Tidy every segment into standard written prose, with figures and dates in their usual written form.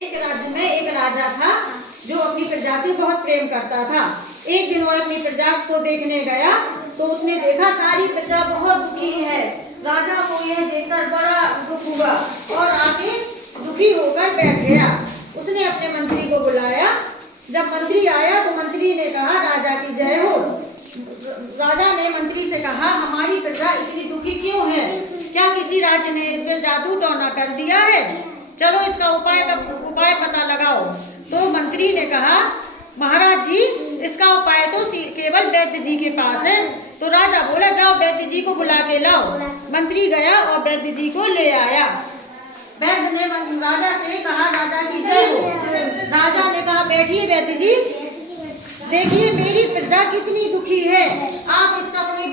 एक राज्य में एक राजा था जो अपनी प्रजा से बहुत प्रेम करता था। एक दिन वह अपनी प्रजा को देखने गया तो उसने देखा सारी प्रजा बहुत दुखी है। राजा को यह देखकर बड़ा दुख हुआ और आके दुखी होकर बैठ गया। उसने अपने मंत्री को बुलाया। जब मंत्री आया तो मंत्री ने कहा, राजा की जय हो। राजा ने मंत्री से कहा, हमारी प्रजा इतनी दुखी क्यों है? क्या किसी राज्य ने इसमें जादू टोना कर दिया है? चलो इसका उपाय पता लगाओ। तो मंत्री ने कहा, महाराज जी इसका उपाय तो केवल वैद्य जी के पास है। तो राजा बोला, जाओ वैद्य जी को बुला के लाओ। मंत्री गया और वैद्य जी को ले आया। वैद्य ने राजा से कहा, राजा की जय हो। राजा ने कहा, बैठिए वैद्य जी, देखिए मेरी प्रजा कितनी दुखी है, आप इसका कोई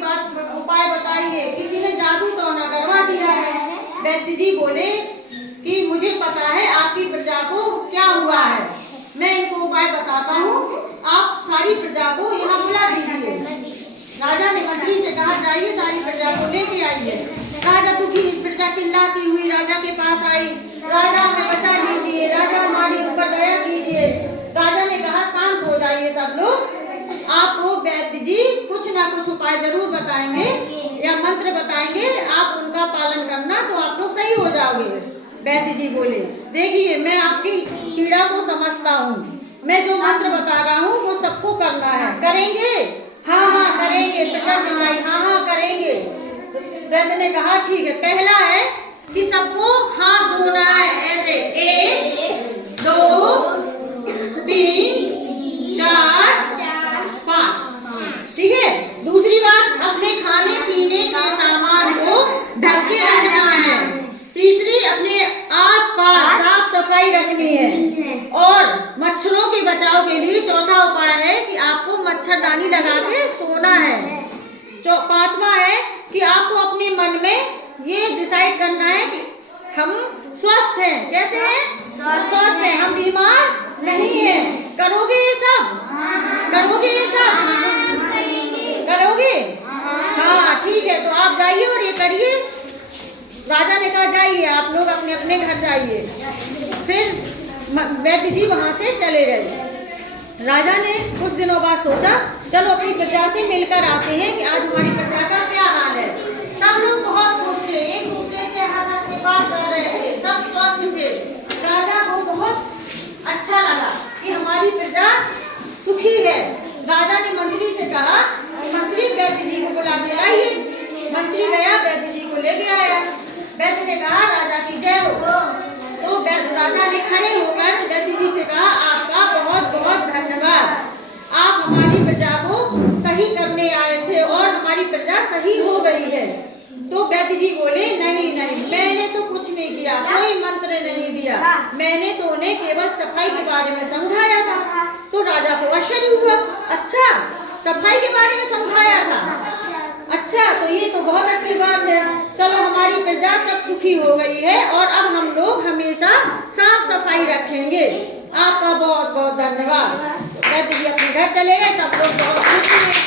उपाय बताइए। किसी ने जादू टोना करवा दिया है। वैद्य जी बोले कि मुझे पता है आपकी प्रजा को क्या हुआ है, मैं इनको उपाय बताता हूँ, आप सारी प्रजा को यहाँ बुला दीजिए। राजा ने मंत्री से कहा, जाइए सारी प्रजा को लेके आइए। राजा दुखी प्रजा चिल्लाती हुई राजा के पास आई, राजा हमें बचा लीजिए, राजा हमारे ऊपर दया कीजिए। राजा ने कहा, शांत हो जाइए सब लोग, आपको वैद्य जी कुछ ना कुछ उपाय जरूर बताएंगे या मंत्र बताएंगे, आप उनका पालन करना तो आप लोग सही हो जाओगे। वैद्य जी बोले, देखिए मैं आपकी पीड़ा को समझता हूँ, मैं जो मंत्र बता रहा हूँ वो सबको करना है, करेंगे? हाँ हाँ करेंगे। प्रजा चिल्लाई, हाँ हाँ करेंगे। वैद्य ने कहा, ठीक है। पहला है कि सबको हाथ धोना है, ऐसे 1 2 3 4 5, ठीक है। दूसरी बात, अपने खाने पीने के सामान को ढक के रखना है। तीसरी, अपने आसपास साफ सफाई रखनी है। और मच्छरों के बचाव के लिए चौथा उपाय है कि आपको मच्छरदानी लगा के सोना है। पांचवा है कि आपको अपने मन में ये डिसाइड करना है कि हम स्वस्थ हैं। कैसे हैं? स्वस्थ हैं, हम बीमार नहीं हैं। करोगे ये सब? करोगे ये सब? करोगे? हाँ ठीक है, तो आप जाइए और ये करिए। राजा ने कहा, जाइए आप लोग अपने अपने घर जाइए। फिर वैद्य जी वहां से चले गए। राजा ने कुछ दिनों बाद सोचा, चलो अपनी प्रजा से मिलकर आते हैं कि आज हमारी प्रजा का क्या हाल है। सब लोग बहुत खुश थे, एक दूसरे से हंस हंस के बात कर रहे थे, सब स्वस्थ थे। राजा को बहुत अच्छा लगा कि हमारी प्रजा सुखी है। राजा ने मंत्री से कहा, मंत्री वैद्य जी को बुला के लाइए। मंत्री गया, वैद्य जी को लेके आया। वैद्य ने कहा, राजा की जय हो। तो राजा ने खड़े होकर वैद्य जी से कहा, आपका बहुत बहुत धन्यवाद, आप हमारी प्रजा को सही करने आए थे और हमारी प्रजा सही हो गई है। तो वैद्य जी बोले, नहीं नहीं, मैंने तो कुछ नहीं किया, कोई मंत्र नहीं दिया, मैंने तो उन्हें केवल सफाई के बारे में समझाया था। तो राजा को आश्चर्य हुआ, अच्छा सफाई के बारे में समझाया था, अच्छा तो ये तो बहुत अच्छी बात है। चलो हमारी प्रजा सब सुखी हो गई है और अब हम लोग हमेशा साफ सफाई रखेंगे। आपका बहुत बहुत धन्यवाद। वैद्य जी अपने घर चले गए, सब लोग बहुत खुश हुए।